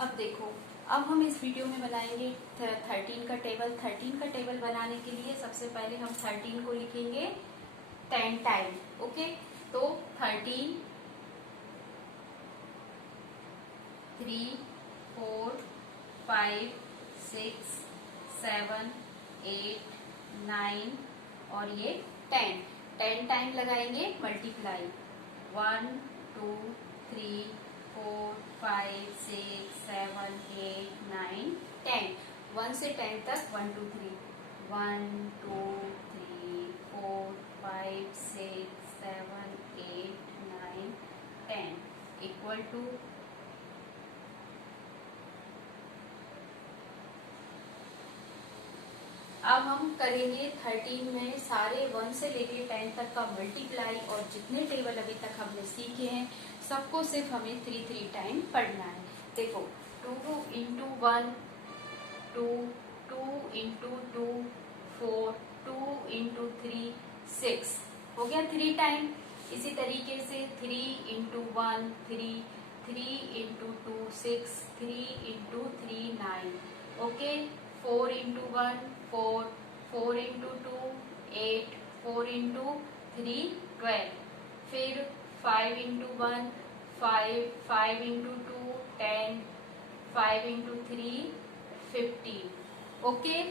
अब देखो, अब हम इस वीडियो में बनाएंगे 13 का टेबल। 13 का टेबल बनाने के लिए सबसे पहले हम 13 को लिखेंगे 10 टाइम। ओके, तो 13, 3, 4, 5, 6, 7, 8, 9 और ये 10 टाइम लगाएंगे मल्टीप्लाई। 1, 2, 3, 4, 5, 6, 7, 8, 9, 10। 1 से 10 तक 1, 2, 3, 1, 2, 3, 4, 5, 6, 7, 8, 9, 10 इक्वल टू अब हम करेंगे 13 में सारे 1 से लेके 10 तक का मल्टीप्लाई, और जितने टेबल अभी तक हमने सीखे हैं सबको सिर्फ हमें 3 टाइम पढ़ना है। देखो, 2 इंटू 1 2, 2 इंटू 2 4, 2 इंटू 3 6 हो गया 3 टाइम। इसी तरीके से 3 into 1 3, 3 into 2 6, 3 into 3 9। Okay, 4 into 1 4, 4 into 2 8, 4 into 3 12। फिर 5 इंटू 1 5, 5 इंटू 2 10, 5 इंटू 3 15। ओके,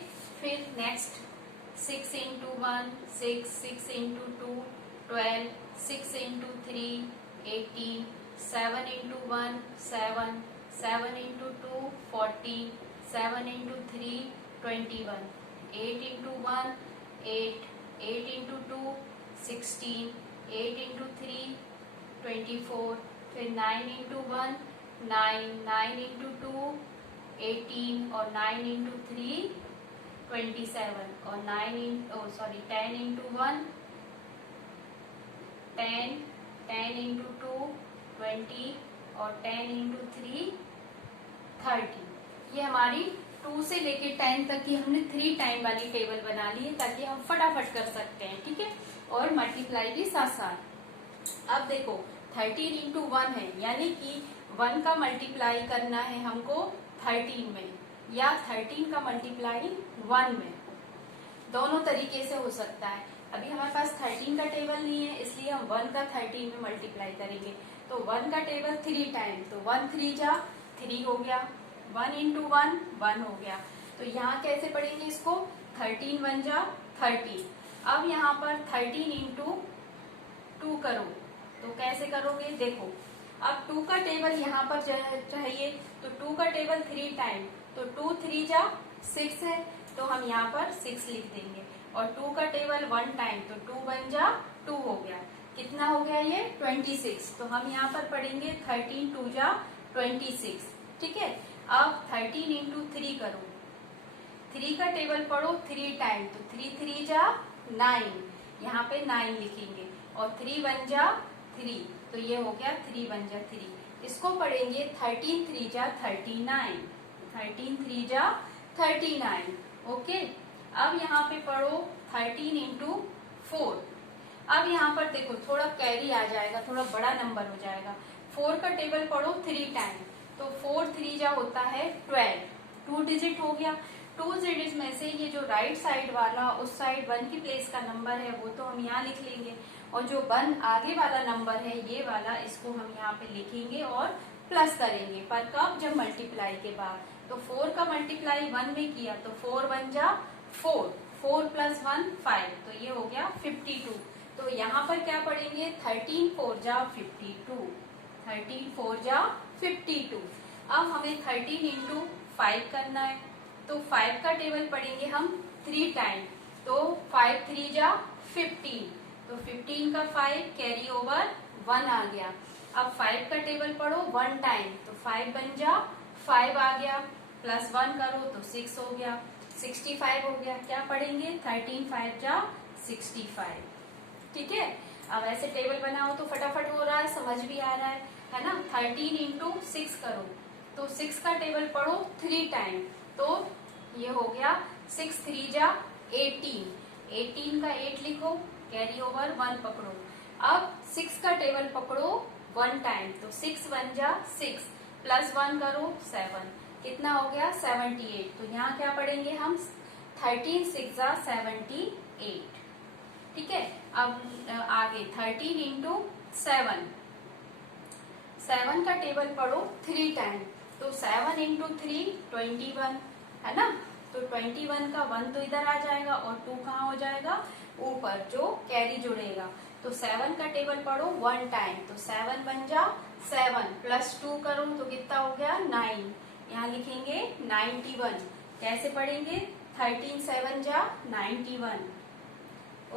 फिर next 6 into 1 6, 6 into 2 12, 6 into 3 18, 7 into 1 7, 7 into 2 14, 7 into 3 21, 8 into 1 8, 8 into 2 16, 8 into 3 24। फिर 9 इंटू 1 9, 9 इंटू 2 18 और 9 इंटू 3 27 और 10 इंटू 1 10, 10 इंटू 2 20 और 10 इंटू 3 30। ये हमारी 2 से लेके 10 तक की हमने 3 टाइम वाली टेबल बना ली है, ताकि हम फटाफट कर सकते हैं। ठीक है, और मल्टीप्लाई भी साथ साथ। अब देखो 13 इंटू 1 है, यानी कि 1 का मल्टीप्लाई करना है हमको 13 में, या 13 का मल्टीप्लाई 1 में। दोनों तरीके से हो सकता है। अभी हमारे पास 13 का टेबल नहीं है, इसलिए हम 1 का 13 में मल्टीप्लाई करेंगे। तो 1 का टेबल 3 टाइम, तो 1 3 जा 3 हो गया। 1 इंटू 1 1 हो गया। तो यहाँ कैसे पढ़ेंगे इसको, 13 1 जा 30। अब यहाँ पर 13 इंटू 2 करो, तो कैसे करोगे, देखो अब 2 का टेबल यहाँ पर चाहिए, तो 2 का टेबल 3 टाइम, तो 2 3 जा 6 है, तो हम यहाँ पर 6 लिख देंगे। और 2 का टेबल 1 टाइम, तो 2 1 जा 2 हो गया। कितना हो गया ये 26, तो हम यहाँ पर पढ़ेंगे 13 2 जा 26। ठीक है, अब 13 इंटू 3 करो, 3 का टेबल पढ़ो 3 टाइम, तो 3 3 जा 9, यहाँ पे 9 लिखेंगे। और 3 1 जा 3, तो ये हो गया 3 1 जा 3। इसको पढ़ेंगे 13 3 जा 39, 13 3 जा 39। ओके, अब यहाँ पे पढ़ो 13 इंटू 4। अब यहाँ पर देखो थोड़ा कैरी आ जाएगा, थोड़ा बड़ा नंबर हो जाएगा। 4 का टेबल पढ़ो 3 टाइम, तो 4 3 जा होता है 12, 2 डिजिट हो गया। 2 डिजिट में से ये जो राइट साइड वाला उस साइड 1 की प्लेस का नंबर है वो तो हम यहाँ लिख लेंगे, और जो 1 आगे वाला नंबर है ये वाला, इसको हम यहाँ पे लिखेंगे और प्लस करेंगे। पर कब, जब मल्टीप्लाई के बाद। तो 4 का मल्टीप्लाई 1 में किया, तो 4 1 जा 4, 4 प्लस 1 5, तो ये हो गया 52। तो यहाँ पर क्या पढ़ेंगे, 13 4 जा 52, 13 4 जा 52। अब हमें 13 इंटू 5 करना है, तो 5 का टेबल पढ़ेंगे हम 3 टाइम, तो 5 3 जा 15, तो 15 का 5 कैरी ओवर 1 आ गया। अब 5 का टेबल पढ़ो 1 टाइम, तो 5 बन जा 5 आ गया, प्लस 1 करो तो 6 हो गया, 65 हो गया। क्या पढ़ेंगे, 13 5 जा 65। ठीक है, अब ऐसे टेबल बनाओ तो फटाफट हो रहा है, समझ भी आ रहा है ना। 13 इंटू 6 करो, तो 6 का टेबल पढ़ो 3 टाइम, तो ये हो गया 6 3 जा 18, 18 का 8 लिखो, कैरी ओवर 1 पकड़ो। अब 6 का टेबल पकड़ो 1 टाइम, तो 6 1 जा 6, प्लस 1 करो 7, कितना हो गया 78। तो यहाँ क्या पढ़ेंगे हम 13 6 78, ठीक है। अब आगे 13 इंटू 7, 7 का टेबल पढ़ो 3 टाइम, तो 7 इंटू 3 21 है ना। तो 21 का 1 तो इधर आ जाएगा और 2 कहाँ हो जाएगा ऊपर, जो कैरी जुड़ेगा। तो 7 का टेबल पढ़ो 1 टाइम, तो 7 बन जा 7 प्लस 2 करो तो कितना हो गया 9। यहाँ लिखेंगे 91, कैसे पढ़ेंगे 13 7 जा 91।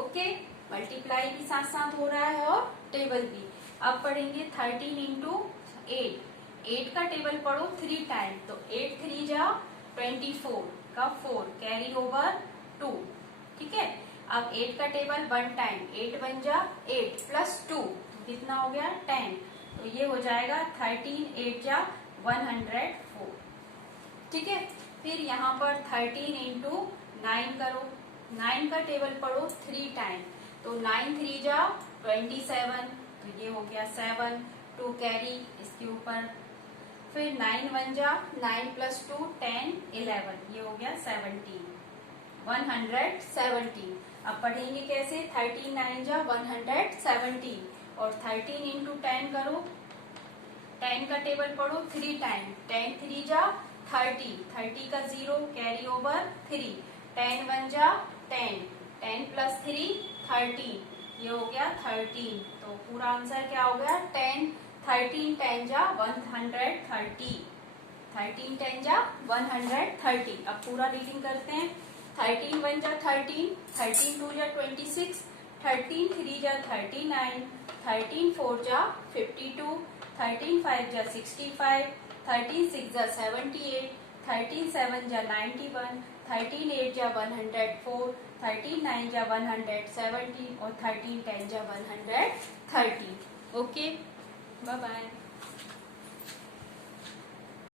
ओके, मल्टीप्लाई भी साथ साथ हो रहा है और टेबल भी। अब पढ़ेंगे 13 इंटू 8, 8 का टेबल पढ़ो 3 टाइम, तो 8 3 जा 24 का 4 कैरी ओवर 2, ठीक है। अब 8 का टेबल 1 टाइम, 8 बन जा 8 प्लस 2 कितना हो गया 10, तो ये हो जाएगा 13 8 जा 104, ठीक है। फिर यहाँ पर 13 इंटू 9 करो, 9 का टेबल पढ़ो 3 टाइम, तो 9 3 जा 27, तो ये हो गया 7 2 कैरी इसके ऊपर। फिर 9 1 जा 9 प्लस 2 10 11, ये हो गया 17 117। अब पढ़ेंगे कैसे 13 9 जा 117 और 13 इंटू 10 करो, 10 का टेबल पढ़ो 3 टाइम, 10 3 जा 30, 30 का 0 कैरी ओवर 3, 10 1 जा 10, 10 प्लस 3 13, ये हो गया 13। तो पूरा आंसर क्या हो गया 10 13 10 जा 130, 13 10 जा 130। अब पूरा रीडिंग करते हैं 13 1 जा 13, 13 2 जा 26, 13 3 जा 39, 13 4 जा 52, 13 5 जा 65, 13 6 जा 78, 13 7 जा 91, 13 8 जा 104, 13 9 जा 170 और 13 10 जा 130। Okay, bye bye.